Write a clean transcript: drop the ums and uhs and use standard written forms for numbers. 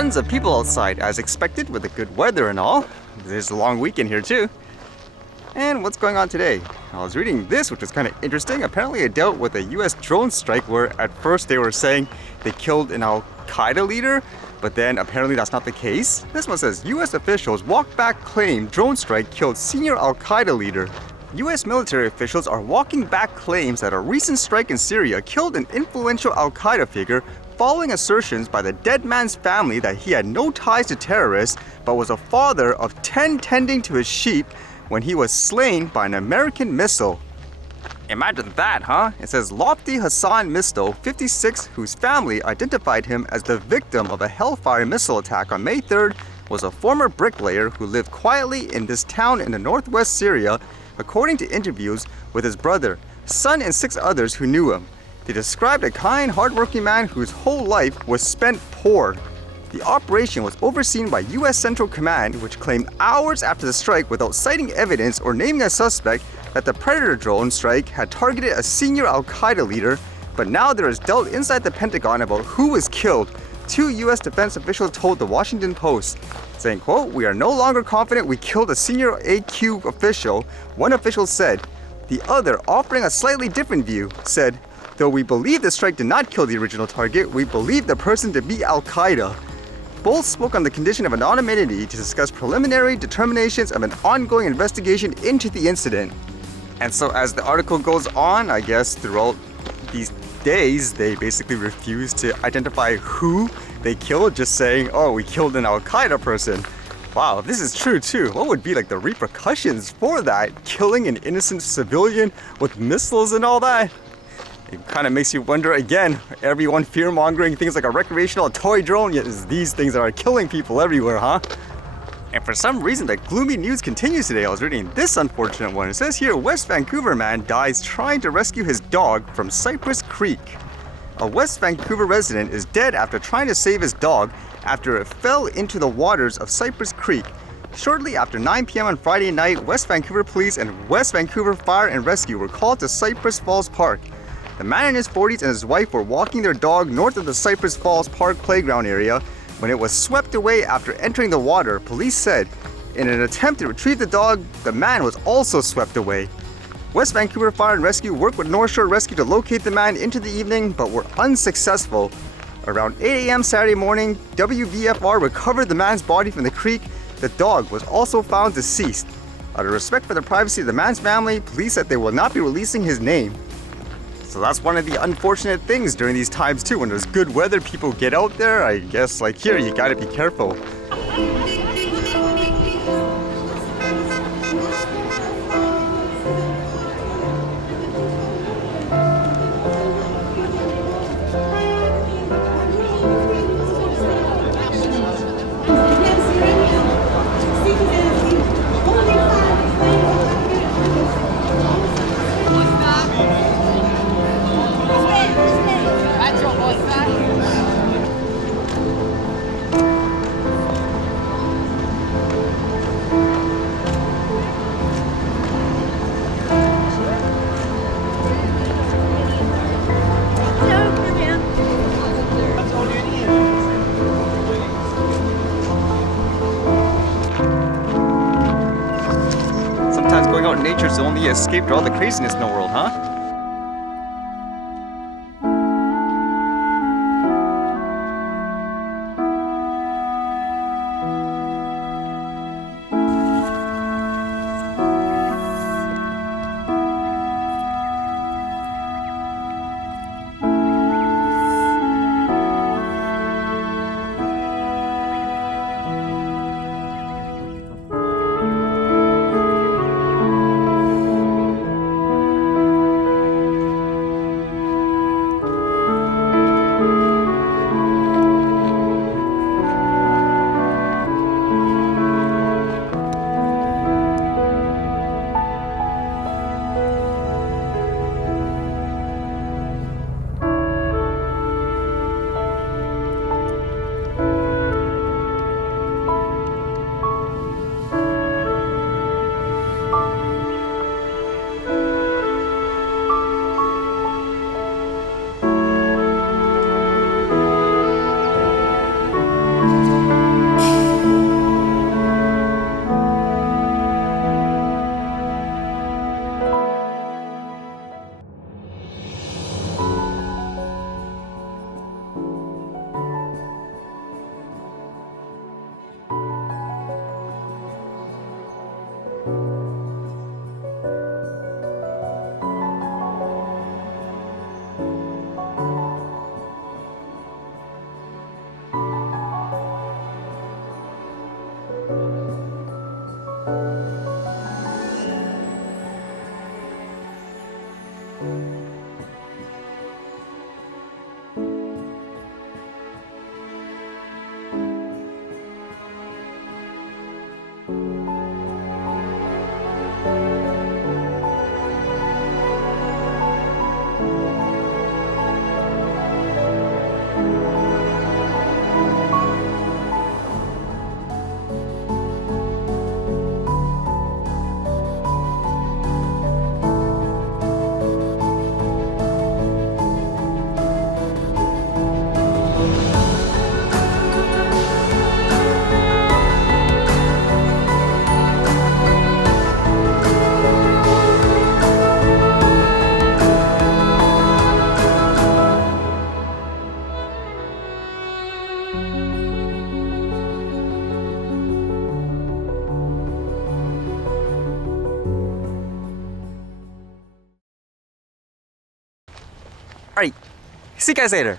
tons of people outside, as expected with the good weather and all. There's a long weekend here too. And what's going on today? I was reading this, which was kind of interesting. Apparently it dealt with a US drone strike where at first they were saying they killed an Qaeda leader, but then apparently that's not the case. This one says, US officials walk back claim drone strike killed senior Qaeda leader. US military officials are walking back claims that a recent strike in Syria killed an influential Qaeda figure following assertions by the dead man's family that he had no ties to terrorists but was a father of 10 tending to his sheep when he was slain by an American missile. Imagine that, huh? It says Lofty Hassan Misto, 56, whose family identified him as the victim of a Hellfire missile attack on May 3rd, was a former bricklayer who lived quietly in this town in the northwest Syria, according to interviews with his brother, son, and 6 others who knew him. They described a kind, hardworking man whose whole life was spent poor. The operation was overseen by U.S. Central Command, which claimed hours after the strike without citing evidence or naming a suspect that the Predator drone strike had targeted a senior Qaeda leader, but now there is doubt inside the Pentagon about who was killed, 2 U.S. defense officials told the Washington Post, saying, quote, "We are no longer confident we killed a senior AQ official," one official said. The other, offering a slightly different view, said, "Though we believe the strike did not kill the original target, we believe the person to be Qaeda." Both spoke on the condition of anonymity to discuss preliminary determinations of an ongoing investigation into the incident. And so as the article goes on, I guess throughout these days, they basically refused to identify who they killed, just saying, "Oh, we killed an Qaeda person." Wow, if this is true too, what would be like the repercussions for that? Killing an innocent civilian with missiles and all that? It kind of makes you wonder again, everyone fear-mongering things like a recreational toy drone, yet it's these things that are killing people everywhere, huh? And for some reason, the gloomy news continues today. I was reading this unfortunate one. It says here, West Vancouver man dies trying to rescue his dog from Cypress Creek. A West Vancouver resident is dead after trying to save his dog after it fell into the waters of Cypress Creek. Shortly after 9 p.m. on Friday night, West Vancouver Police and West Vancouver Fire and Rescue were called to Cypress Falls Park. The man in his 40s and his wife were walking their dog north of the Cypress Falls Park playground area when it was swept away after entering the water, police said. In an attempt to retrieve the dog, the man was also swept away. West Vancouver Fire and Rescue worked with North Shore Rescue to locate the man into the evening, but were unsuccessful. Around 8 a.m. Saturday morning, WVFR recovered the man's body from the creek. The dog was also found deceased. Out of respect for the privacy of the man's family, police said they will not be releasing his name. So that's one of the unfortunate things during these times too. When there's good weather, people get out there. I guess like here, you gotta be careful. Going out in nature's the only escape to all the craziness in the world, huh? Alright, see you guys later.